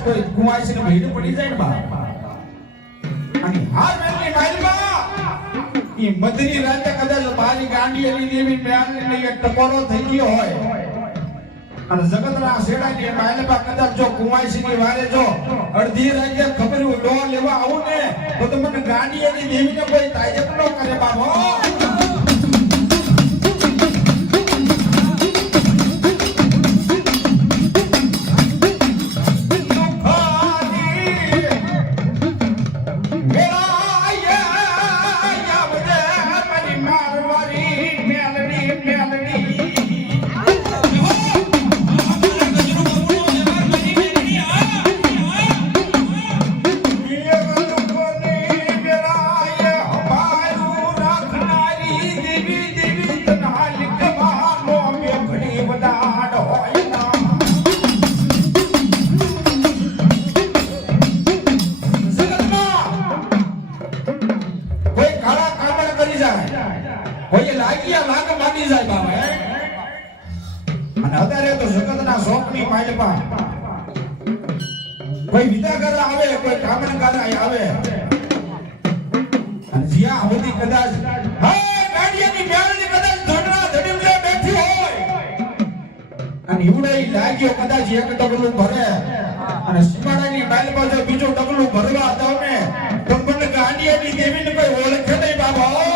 કદાચ કોઈ કુંવાઈ છે ને ભીડ પડી જાય ને બા અને હાર મેલની માલમાં ઈ મધની રાતે કદાચ બારી ગાંડી એલી દેવી મેળને લઈ ટકોરો થઈ ગયો હોય અને જગતના શેડાની માલમાં કદાચ જો કુંવાઈ છે ની વારે જો અડધી રાતે ખબર હોય ડો લેવા આવું ને તો મને ગાંડી એલી દેવીને કોઈ તાજબ ન કરે બાબો કોઈ વિદાગર આવે કોઈ કામણકાર આવે અને જ્યાં હોતી કદાચ હે ગાડીની મેળની કદાચ ધડરા ધડીમલે બેઠી હોય અને ઈવડે લાગ્યો કદાચ એક ડગલું ભરે અને સીમાડાની માલમાં જો બીજો ડગલું ભરવા દો ને તો મને ગાડીની દેવીને કોઈ ઓળખે નહીં બાબા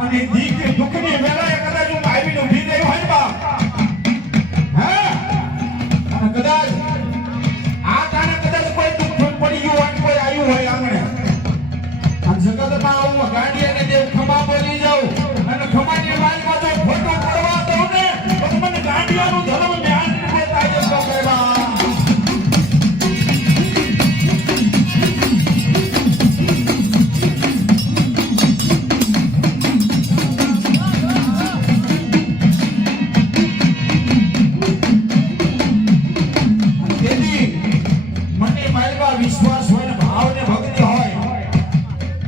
અને દીકરી દુખની વેળાએ કદાચ હું આવીને ઊભી રહી હોય ને બાપ હે અને કદાચ આ તાણે કદાચ કોઈ દુખ પડી ગયું હોય કોઈ આવ્યું હોય આંગણે અને જગતમાં આવું ગાડી અને દેવ ખમા બોલી જાઉં અને ખમાની વાલમાં જો ફોટો પડવા દઉં ને તો મને ગાડીઓનું ધર્મ ધ્યાન દેતા જ તો કહેવા વિશ્વાસ હોય ને ભાવ ને ભક્તિ હોય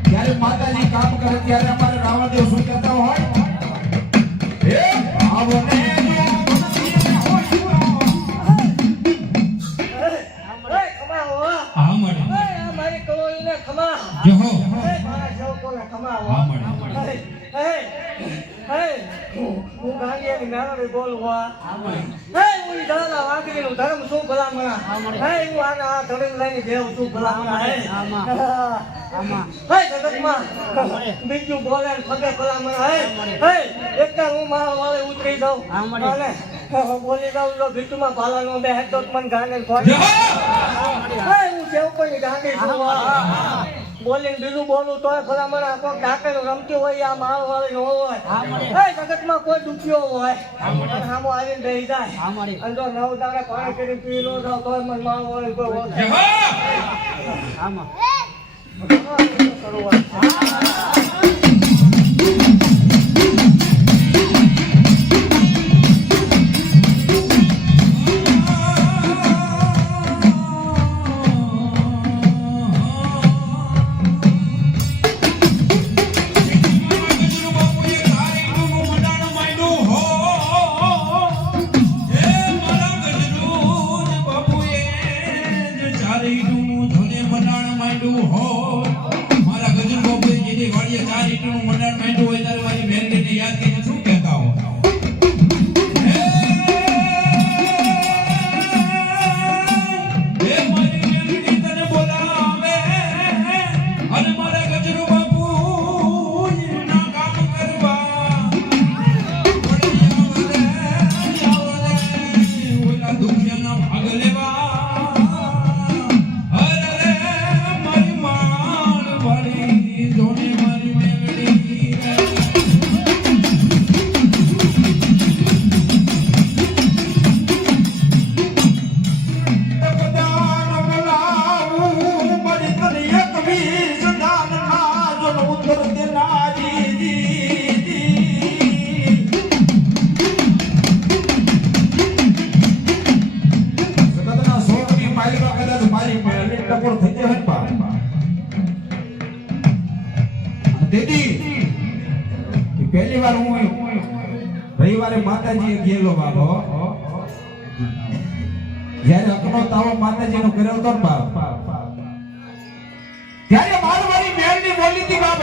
ત્યારે માતાજી કામ કરે ત્યારે અમારે રાવણદેવ શું કહેતા હોય હે ભાવને ધર્મ શું ભલામણા હું આના ધર્મ લઈને જેવું છું ભલામણા જગતમાં બીજું બોલે ફગે ભલામણા એકદમ હું મારા વાળે ઉતરી જાઉં અને બોલી જાઉં તો ભીટુમાં ભાલાનો બે હેડ તો મને ગાને હું જેવું કોઈ ગાંધી છું બોલીને બીજું બોલું તોય ભલા મને કોક ડાકેલું રમતી હોય આ માળ વાળી નો હોય એ જગતમાં કોઈ દુખ્યો હોય અને સામો આવીને બેસી જાય અને જો નવ દાડે પાણી કરી પી લો જાવ તોય મને માળ વાળી કોઈ હોય આમાં પહેલી વાર હું રવિવારે માતાજીએ ગયેલો બાબો જયારે અકનો તાવો માતાજીનો કર્યો હતો ને બાપ ત્યારે મારવાડી મેળની બોલી હતી બાપ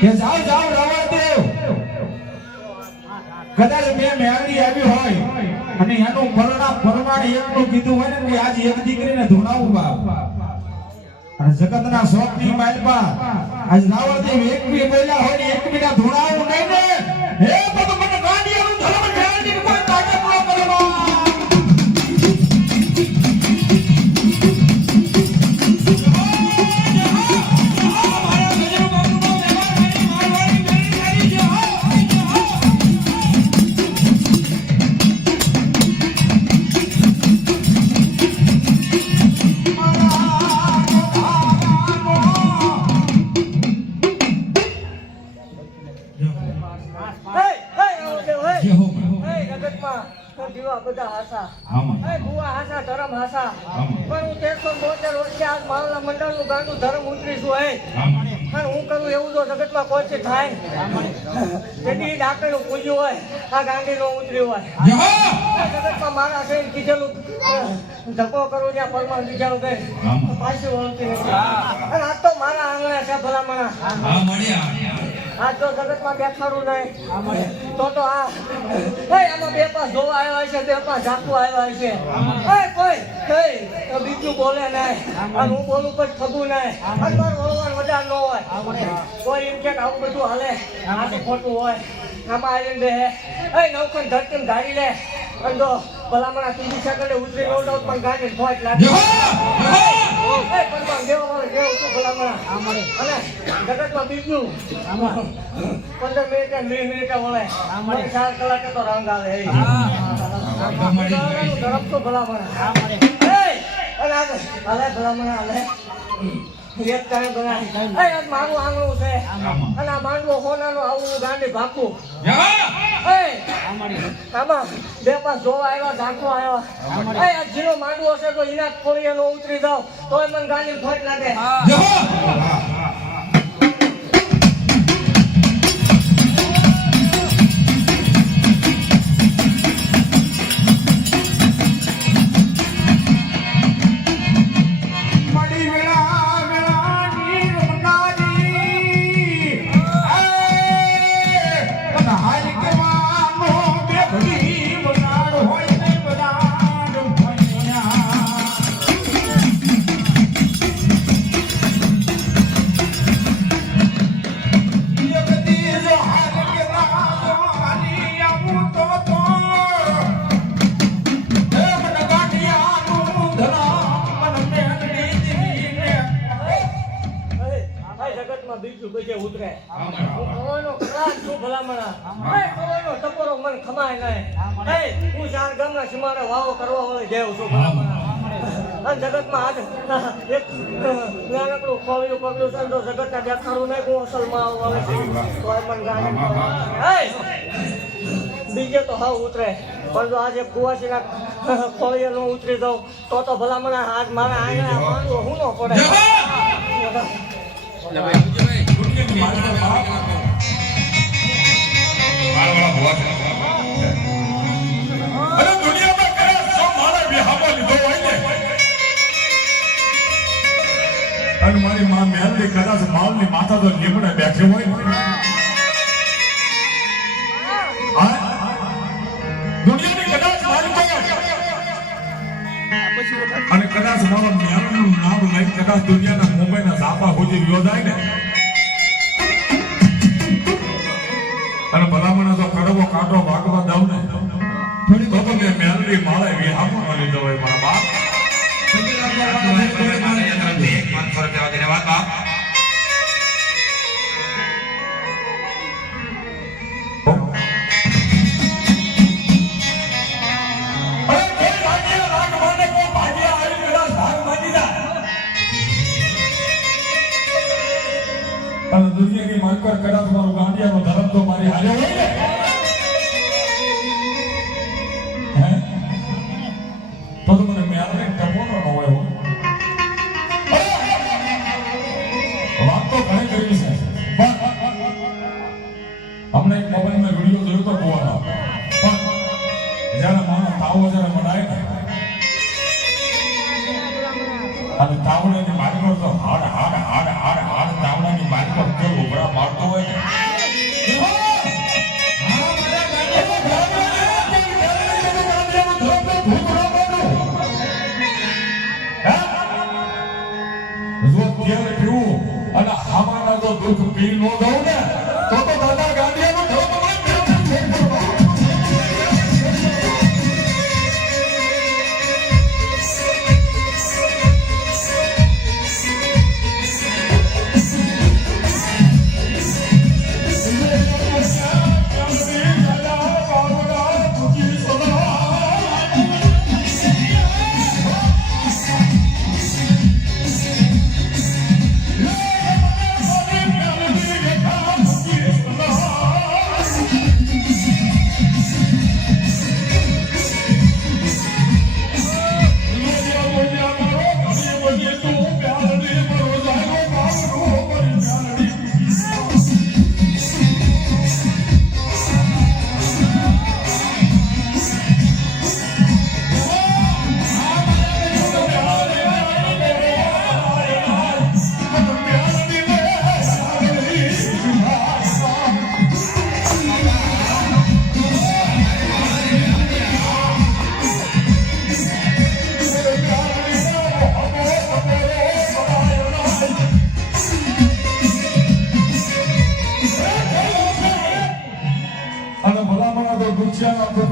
કે જાઓ જાઓ રવાદેવ કદાચ મેં મેળવી આવી હોય અને એનું પરમાણ એકનું કીધું હોય ને કે આજ એક દીકરીને ધૂણાવું બાપ અને જગતના શોખની માલપા આજ રાવણદેવ એક બી બોલ્યા હોય ને એક બીના ધૂણાવું નહીં ને હે તો મને ગાંડીનું ધર્મ મેળની કોઈ તાકાત ન કરો બધા હાસા ભુવા હાસા ધર્મ હાસા પણ હું 172 વર્ષે આજ માલના મંડળનું ગાંડું ધર્મ ઉતરીશું હે અને હું કરું એવું જો જગતમાં કોઈ થાય તેથી ડાકરનું પૂજ્યું હોય આ ગાંડી નો ઉતરી હોય જગતમાં મારા છે કીધેલું ધક્કો કરું ત્યાં પરમાણ બીજાનું ગઈ પાછી વળતી નથી અને આજ તો મારા આંગણા છે ભલામણા આજ તો જગતમાં બેઠાડું નહીં તો આ આમાં બે પાસ જોવા આવ્યા છે બે પાસ ઝાકુ આવ્યા છે કોઈ બીજું બોલે નહીં અને હું બોલું પછી થતું નહીં અને મારું વળવાનું વધારે ન હોય કોઈ એમ કે આવું બધું હાલે આ તો ખોટું હોય આમાં આવીને બે નવખંડ ધરતી ધારી લે અને જો ભલામણા ત્રીજી સેકન્ડે ઉતરી નો પણ ગાડી ફોટ લાગે પણ દેવા જેવું તું ભલામણા અને જગતમાં બીજું 15 મિનિટે 20 મિનિટે વળે 4 કલાકે તો રંગ આવે ધરમ તો ભલામણા હાલે ભલામણા હાલે એક ટાઈમ બનાવી મારું આંગણું છે અને આ માંડવો હોનાનો આવું ગાંડી ભાગું આમાં બે પાસ જોવા આવ્યા ઝાંખવા આવ્યા જીરો માંડવો છે તો એના થોડી એનો ઉતરી જાવ તો મને ગાંડી ફટ લાગે ઉતરે હું કવાનો કલાક છું ભલામણા કવાનો ટપોરો મને ખમાય નહીં હું ચાર ગામના સીમાડે વાવો કરવા વાળી દેવ છું ભલામણા અને જગતમાં આજ એક નાનકડું ખોવ્યું પગલું છે તો જગતના દેખાડું નહીં હું અસલમાં આવું આવે છે તો મને ગાને બીજે તો હાવ ઉતરે પણ જો આજે કુવાસીના ખોળીએ નો ઉતરી જાઉં તો ભલામણા આજ મારા આંગણે માંડવો હું ન પડે અને મારી માં મેલની કદાચ માલની માથા તો લીમડે બેઠી હોય દુનિયાની કદાચ માલિકો અને કદાચ મારા મેલનું નામ લઈને કદાચ દુનિયાના મુંબઈના ઝાપા સુધી યોજાય ને અને ભલામણા તો કડવો કાંટો ભાગવા દઉં ને તો મેં મેલની માળે વિહામો લીધો હોય મારા બાપ ધન્યવાદ બાપ દુનિયાની માનકર કદાચ મારું ગાંડિયાનો ધર્મ તો મારી હારે હોય ને તો મને મેળને ટપોનો ન હોય વાત તો ઘણી કરી છે હમણે એક મોબાઈલમાં વિડીયો જોયો તો ગોવાનો પણ જ્યારે માનો તાવો જ્યારે મનાય ને અને તાવડાની માલિકો તો હાડ હાડ હાડ હાડ હાડ તાવડાની માલિકો કે ઉભરા મારતો હોય અને આમાં તો દુઃખ પી નો દઉં ને તો દાદા ગાંધીનો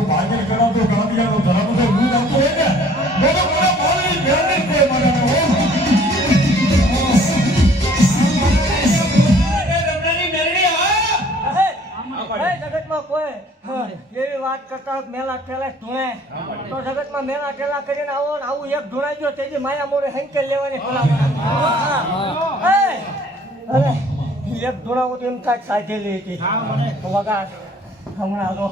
ભાગ્ય કરાવતો ગાંધીનો ધર્મ તો હું આવતો હોય ને બોલો બોલો મારી મેળની કોઈ મને જગતમાં કોઈ એવી વાત કરતા મેલા ઠેલા ધૂણે તો જગતમાં મેલા ઠેલા કરીને આવો ને આવું એક ધૂણાઈ ગયો તેજી માયા મોરે હંકેલ લેવાની ભલા અરે એક ધૂણાવો તો એમ કાંઈક સાધેલી હતી વગાડ હમણાં તો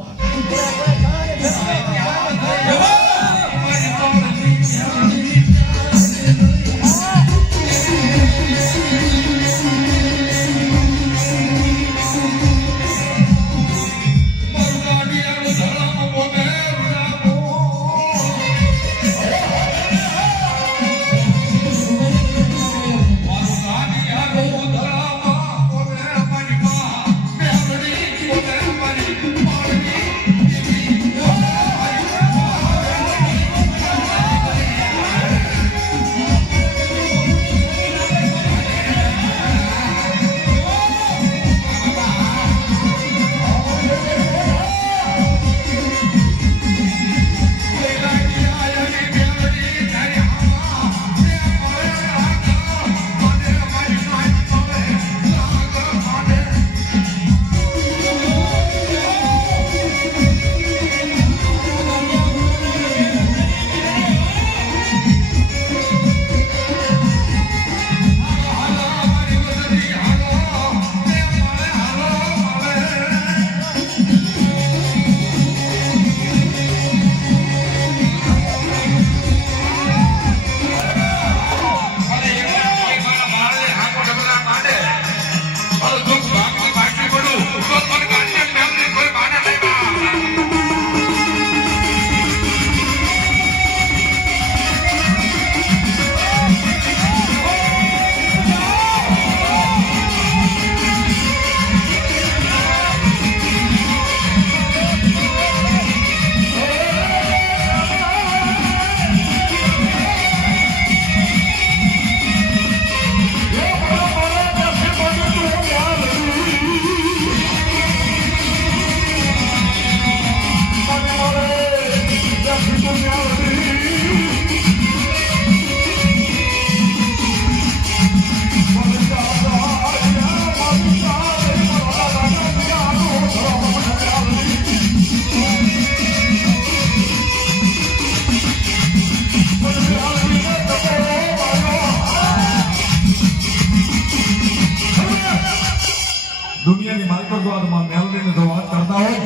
હોય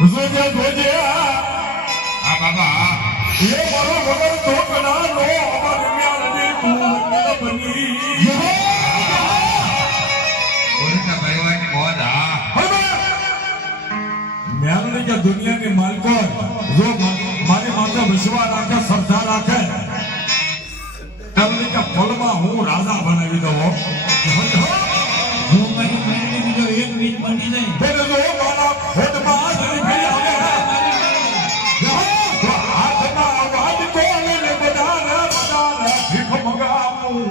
જોજે જોજે હા બાબા એ મારો વગર તો કના નો અમાર મ્યાલની તું મને બની ઓરતા ભાઈવાની મોજ હા મ્યાલની જે દુનિયાની માલકો જો મારી માથે વિશ્વાસ રાખે શ્રદ્ધા રાખે તમને કે ફળમાં હું રાજા બનાવી દઉં હું મારી મેળવી બીજો એક વીજ બની જાય તેને જો મારા હોદમાં જરી ફેરી આવે તો હાથના અવાજ કોને બધાને ભીખ મગાવું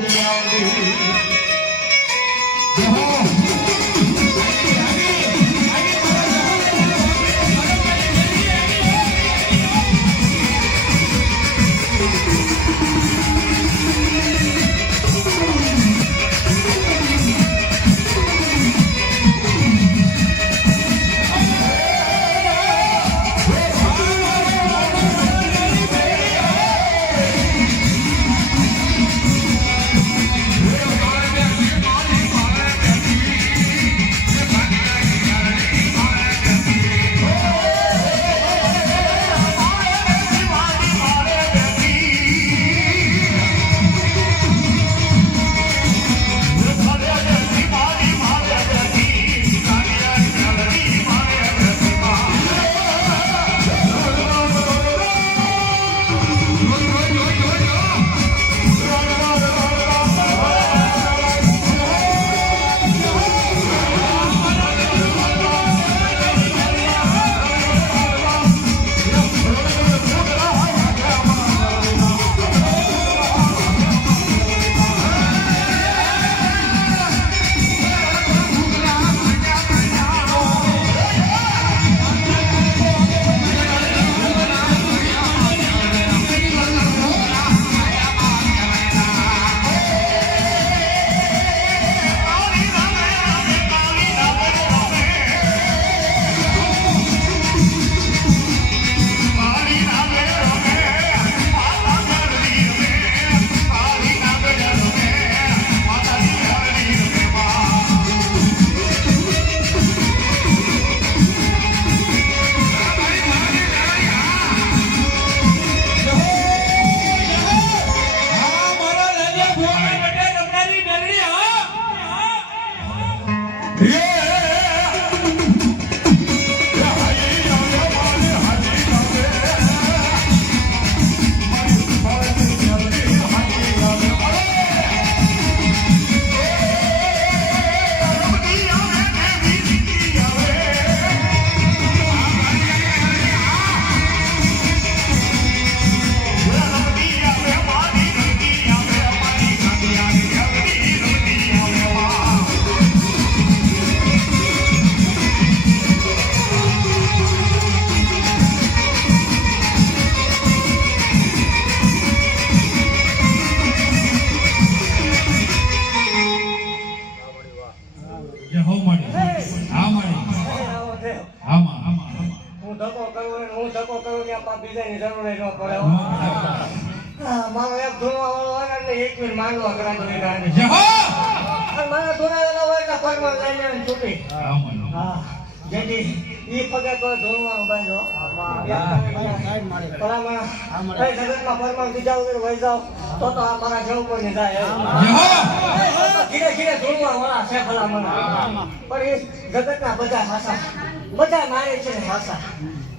જે હો મળી હા મળી આમાં હું ધક્કો કરું ત્યાં પાછ બીજાની જરૂર ન પડે મારો એક ધોવા વાળો હોય ને એટલે એક મિનિટ માંગવા કરાતો જે હો મારા ધોનાવેલા હોય એટલે પગમાં લઈને છૂટી હા મળી હા જેથી ઈ પગે તો ધોવાનું બાંધો ભલામણ કઈ જગતમાં પરમાણ બીજા વગર વહી જાઓ તો આ મારા જેવું કોઈ નહીં થાય ધીરે ધીરે ધોવા વાળા છે ભલામણ પણ એ જગતના બધા ભાષા બધા મારે છે ને ભાષા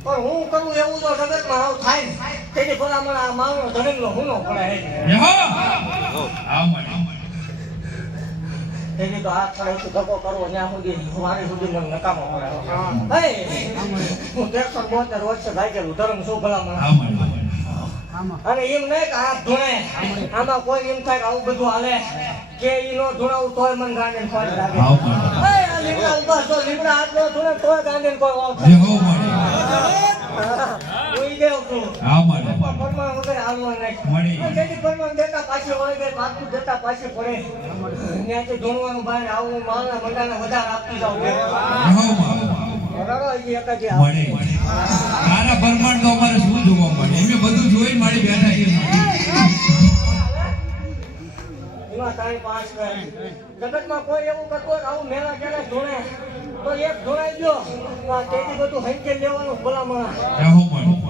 પણ હું કરું એવું તો જગતમાં આવું થાય ને તેથી ભલામણ આ માવનો ધણીનો હુનો પડે જે હો હા મળી તેથી તો આ ખડે ધક્કો કરવો ત્યાં સુધી મારી સુધી મને નકામો પડે હું 172 વર્ષે ભાગેલું ધર્મ શું ભલામણ હા મળી અને એમ નહીં કે હાથ ધોણે આમાં કોઈ એમ થાય કે આવું બધું હાલે કે ઈ નો ધોણાવું તોય મને ગાંડીને ખોટ લાગે હા મળી આ લીમડા ઉભા છો લીમડા હાથ નો ધોણે તોય ગાંડીને કોઈ વાવ જે હો મળી ઉઈ ગયો છું હા મળી પરમાણ વગર હાલવા મળી. નહીં જેથી પરમાણ દેતા પાછી વળી ગઈ પાછું દેતા પાછી પડે ત્યાંથી ધોણવાનું બહાર આવું માલના મંડાને વધારે આપતી જાઉં જે હો મળી બરાબર હજી એકાદી મળે તારા પરમાણ તો અમારે શું જોવા મળે એમે બધું જોઈ મારી બેઠા છે એમાં મારી પાસે જગતમાં કોઈ એવું કરતો હોય કે આવું મેળા ક્યારે ધોણે તો એક ધોણાઈ ગયો આ તેથી બધું હંકે લેવાનું ભલામણ જય હો મારું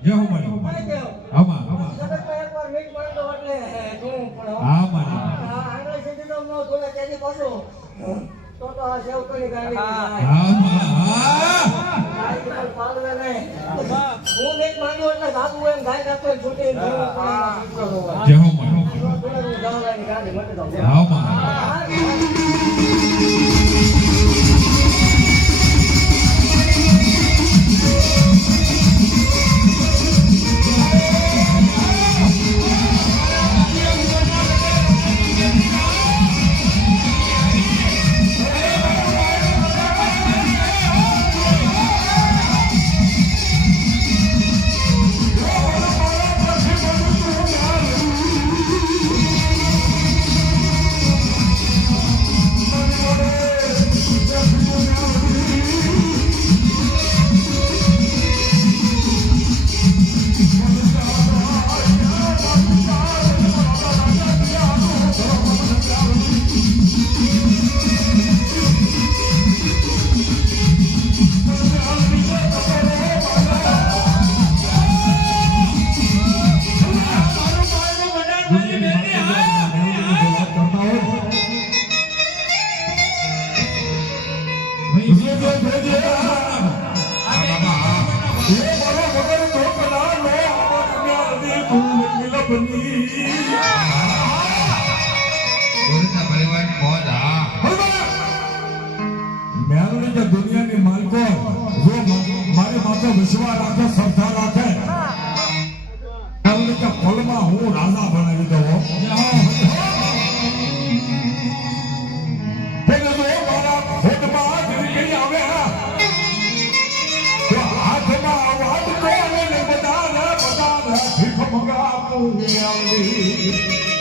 જય હો મારું આમાં જગતમાં એકવાર મીઠ માંડો એટલે ધોવું પડે હા મારું આંગળી સીધી તો ન ધોળે તેથી પાછું તો આ સેવકોની ગાડી આમાં પાલવે નહીં હું મીઠ માંડ્યો એટલે સાબુ એમ ગાય રાખતો છૂટી જય હો મારું ગાડી મટી દઉં આમાં ગોરખા પરિવારની મોજ હા મેરુની દુનિયાની માલકો જો મારી માથે વિશ્વાસ રાખે શ્રદ્ધા રાખે મેરુની ફળમાં હું રાજા બનાવી દઉં પેલો જો મારા હોઠમાં ગીરી આવે તો હાથમાં વાત તો અને બધા ભીખ મંગાવું આવી